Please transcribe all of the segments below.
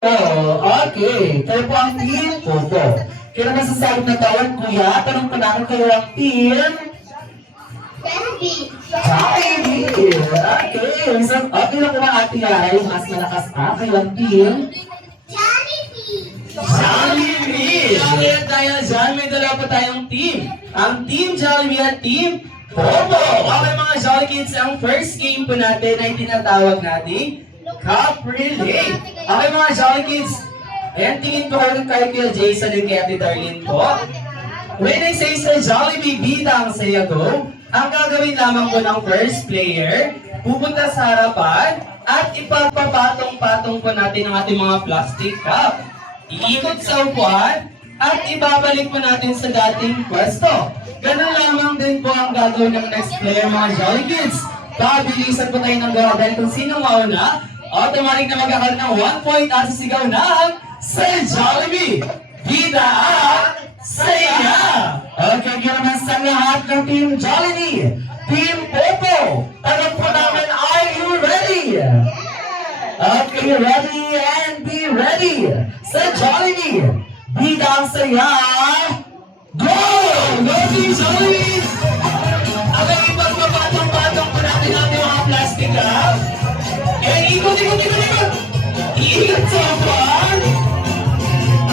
Oh, okay. Kayo po ang team Popo. Kailan masasabi na tawag, kuya? Tanong ko namin kayo ang team Jollibee. Okay. So, okay na po ang ating ay mas malakas pa. Kayo ang team Jollibee. Kaya tayo dyan, may dala pa tayong team. Ang team Jollibee at team Popo. Okay mga Jolly Kids, ang first game po natin ay tinatawag natin Cup Relay. Okay mga Jolly Kids, ayan tingin po kayo kay Kuya Jason and kay Ate Darlene po. When I say sa Jollibee, bida ang saya go, ang gagawin lamang po ng first player, pupunta sa harapan at ipapapatong-patong po natin ang ating mga plastic cup. Iikot sa upuan at ibabalik po natin sa dating pwesto. Ganun lamang din po ang gagawin ng next player mga Jolly Kids. Pabilisan po tayo ng gawa dahil kung sino mauna, automatic na magkakaroon ng 1 point at sisigaw ng sa Jollibee! Bida at saya! Okay, naman sa lahat ng Team Jollibee! Team Popo! Tanong po namin, are you ready? Okay, ready and be ready! Sa Jollibee! Bida ang saya! Go! Go Team Jollibee! Okay, ipagpapatong-patong po natin ang mga plastic cup. Eh, ikot! Iikot sa upuan.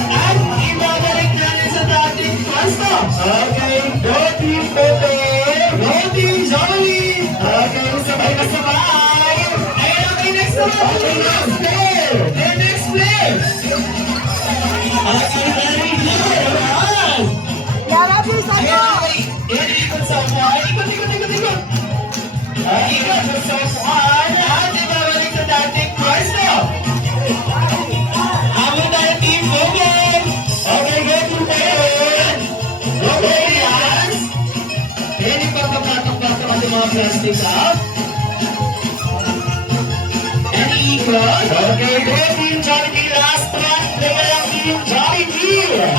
At ibabalik natin sa dating pwesto. Okay, go Team Pepe. Go Team Jollibee. Okay, sabay na sabay. Ayun, okay, next naman. Okay, next player. Okay, next player. Okay, very good. Ayan. Okay, iikot sa upuan. Ikot. Ikot sa upuan. At ibabalik sa dating pwesto. Habang tayo Team Bogan. Okay, go Team Bogan. Okay, yes. Pwede pagpapatong-patong ating mga plastic cup. And ikot. Okay, go Team Jollibee. Last one. Player ang Team Jollibee.